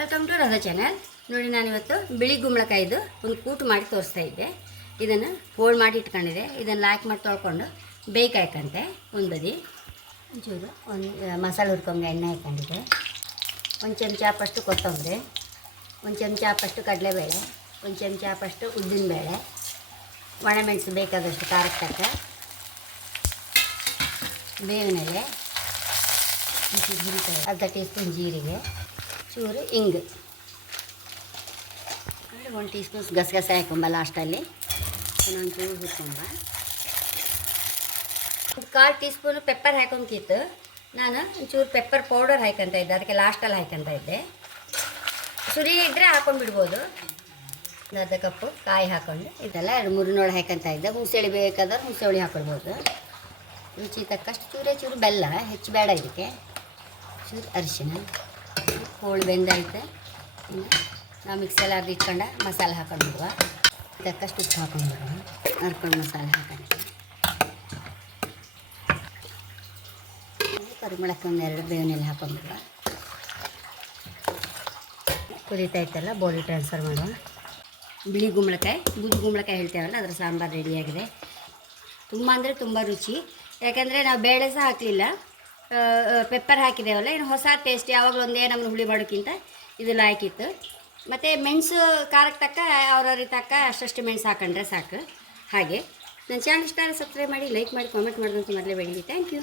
Welcome to Radha channel. ನೋಡಿ, ನಾನಿವತ್ತು ಬಿಳಿ ಗುಂಬಳಕಾಯಿದು ಒಂದು ಕೂಟು ಮಾಡಿ ತೋರಿಸ್ತಾ ಇದ್ದೆ. ಇದನ್ನು ಫೋಲ್ಡ್ ಮಾಡಿ ಇಟ್ಕೊಂಡಿದೆ. ಇದನ್ನು ಲಾಕ್ ಮಾಡಿ ತೊಳ್ಕೊಂಡು ಬೇಯ್ಕಾಯ್ಕಂತೆ. ಒಂದು ಬದಿ ಒಂಚೂರು ಮಸಾಲೆ ಹುರ್ಕೊಂಡೆ ಎಣ್ಣೆ ಹಾಕೊಂಡಿದ್ದೆ. ಒಂದು ಚಮಚ ಫಸ್ಟು ಕೊತ್ತಂಬರಿ, ಒಂದು ಚಮಚ ಫಸ್ಟು ಕಡಲೆಬೇಳೆ, ಒಂದು ಚಮಚ ಫಸ್ಟು ಉದ್ದಿನಬೇಳೆ, ಒಣಮೆಣಸು ಬೇಕಾದಷ್ಟು ಖಾರಕ್ಕೆ ತಕ್ಕ, ಬೇವಿನ ಎಲೆ, ಅರ್ಧ ಟೀ ಸ್ಪೂನ್ ಜೀರಿಗೆ, ಚೂರು ಹಿಂಗು, 1 ಟೀ ಸ್ಪೂನ್ ಗಸಗಸೆ ಹಾಕೊಂಬ ಲಾಸ್ಟಲ್ಲಿ, ಇನ್ನೊಂದು ಚೂರು ಹುರ್ಕೊಂಬ, 1/4 ಟೀ ಸ್ಪೂನು ಪೆಪ್ಪರ್ ಹಾಕೊಂಕಿತ್ತು. ನಾನು ಒಂಚೂರು ಪೆಪ್ಪರ್ ಪೌಡರ್ ಹಾಕೊಂತ ಇದ್ದೆ, ಅದಕ್ಕೆ ಲಾಸ್ಟಲ್ಲಿ ಹಾಕೊಂತ ಇದ್ದೆ. ಸುರಿ ಇದ್ದರೆ ಹಾಕೊಂಡ್ಬಿಡ್ಬೋದು. ಅರ್ಧ ಕಪ್ಪು ಕಾಯಿ ಹಾಕ್ಕೊಂಡು ಇದೆಲ್ಲ 2-3 ನೋಳು ಹಾಕೊಂತ ಇದ್ದೆ. ಹುಣಸೆಳಿ ಬೇಕಾದ್ರೆ ಹುಣಸೆಹುಳಿ ಹಾಕೊಳ್ಬೋದು. ರುಚಿ ತಕ್ಕಷ್ಟು ಚೂರು ಬೆಲ್ಲ, ಹೆಚ್ಚು ಬೇಡ ಇದಕ್ಕೆ. ಚೂರು ಅರಿಶಿನ, ಹೋಳು ಬೆಂದೈತೆ. ಇನ್ನು ನಾವು ಮಿಕ್ಸಲ್ಲಿ ಅರ್ದು ಇಟ್ಕೊಂಡು ಮಸಾಲೆ ಹಾಕೊಂಡ್ಬಿಡುವ. ತಕ್ಕಷ್ಟು ಉಪ್ಪು ಹಾಕೊಂಡ್ಬಿಡುವ. ಹರ್ಕೊಂಡು ಮಸಾಲೆ ಹಾಕೊಂಡು ಪರಿಮಳಕ್ಕೆ 1-2 ಬೇವಿನೆಲೆ ಹಾಕೊಂಡ್ಬಿಡುವ. ಕುದೀತೈತಲ್ಲ, ಬೋಳಿ ಟ್ರಾನ್ಸ್ಫರ್ ಮಾಡುವ. ಬಿಳಿ ಗುಂಬಳಕಾಯಿ, ಬೂದು ಗುಂಬಳಕಾಯಿ ಹೇಳ್ತೇವಲ್ಲ, ಅದರ ಸಾಂಬಾರು ರೆಡಿಯಾಗಿದೆ. ತುಂಬ ಅಂದರೆ ತುಂಬ ರುಚಿ. ಯಾಕೆಂದರೆ ನಾವು ಬೇಳೆ ಸಹ ಹಾಕಲಿಲ್ಲ, ಪೆಪ್ಪರ್ ಹಾಕಿದ್ದೇವಲ್ಲ. ಇನ್ನು ಹೊಸ ಟೇಸ್ಟ್, ಯಾವಾಗಲೂ ಒಂದೇ ನಮ್ಮನ್ನು ಹುಳಿ ಮಾಡೋಕ್ಕಿಂತ ಇದು ಲಾಯ್ಕಿತ್ತು. ಮತ್ತು ಮೆಣಸು ಖಾರಕ್ಕೆ ತಕ್ಕ ಅವ್ರವ್ರಿಗೆ ತಕ್ಕ ಅಷ್ಟಷ್ಟು ಮೆಣಸು ಹಾಕೊಂಡ್ರೆ ಸಾಕು. ಹಾಗೆ ನನ್ನ ಚಾನಲ್ ಇಷ್ಟ ಸಬ್ಸ್ಕ್ರೈಬ್ ಮಾಡಿ, ಲೈಕ್ ಮಾಡಿ, ಕಾಮೆಂಟ್ ಮಾಡೋದಂತ ಮೊದಲೇ ಬೇಡಿ. Thank you.